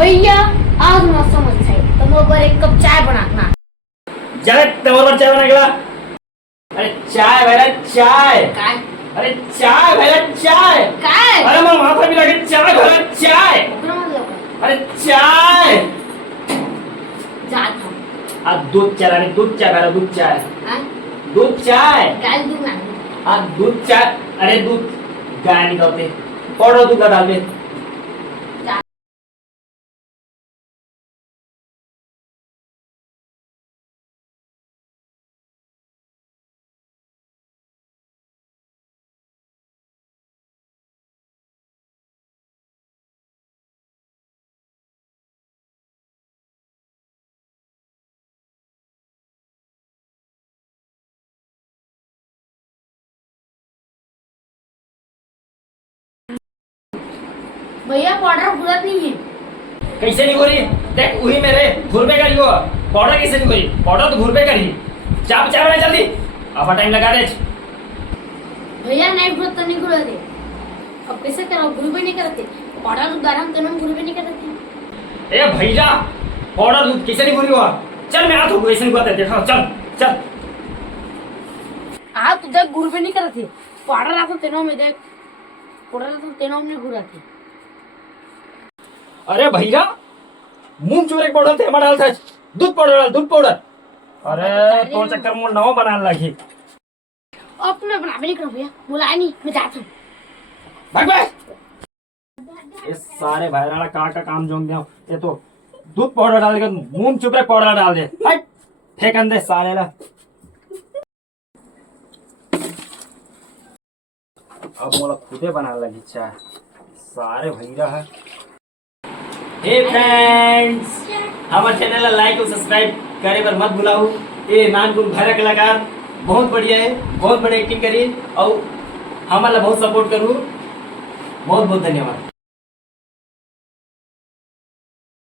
भैया आज मौसम अच्छा है तो मैं ऊपर एक कप चाय बनाना जरा तवर चाय बनाएगा। अरे चाय भैया चाय। काय अरे चाय भैया चाय। काय अरे मैं माथा भी लगे चाय भैया चाय। उतना मत लो अरे चाय। जाता हूँ दूध चाय लाने दूध चाय भैया दूध चाय। हाँ दूध चाय। गाय दूध ना दूध चाय। अरे दूध गाय निकालते पाउडर दूध का डालते। भैया पाउडर घुलत नहीं है। कैसे नहीं हो रही देख वही मेरे घुरबे करी हो। पाउडर कैसे नहीं हो रही पाउडर तो घुरबे करी। चाप चाय बना जल्दी अब टाइम लगा दे। भैया नहीं घुलत तो नहीं घुलत है। अब कैसे करो घुल भी नहीं करते पाउडर दूध गरम तो घुल भी नहीं करते। ए भैया पाउडर दूध कैसे नहीं घुरी हो। चल मैं आता हूँ ऐसे नहीं कहते देखा चल चल। आप तो देख घुल भी नहीं करते पाउडर आता तेनों में देख पाउडर आता तेनों में घुलते। अरे भैया मूंग चूरे के पाउडर थे हमारा डालता है दूध पाउडर डाल दूध पाउडर। अरे तो चक्कर में नवा बनाने लगी। अब मैं बना भी नहीं करूँ भैया बुलाए नहीं मैं जाता हूँ। भाग भाग ये सारे भाईराना का काम जोंग दिया। ये तो दूध पाउडर डाल के मूंग चूरे पाउडर डाल दे हट फेंकन दे साले ला। अब मोला खुदे बनाने लगी चाय सारे भैया है। हे फ्रेंड्स हमारे चैनल ला लाइक और सब्सक्राइब करे पर मत भुलाओ। ये नानकुन भैरा कलाकार बहुत बढ़िया है बहुत बड़े एक्टिंग करी और हमारा बहुत सपोर्ट करूँ। बहुत बहुत धन्यवाद।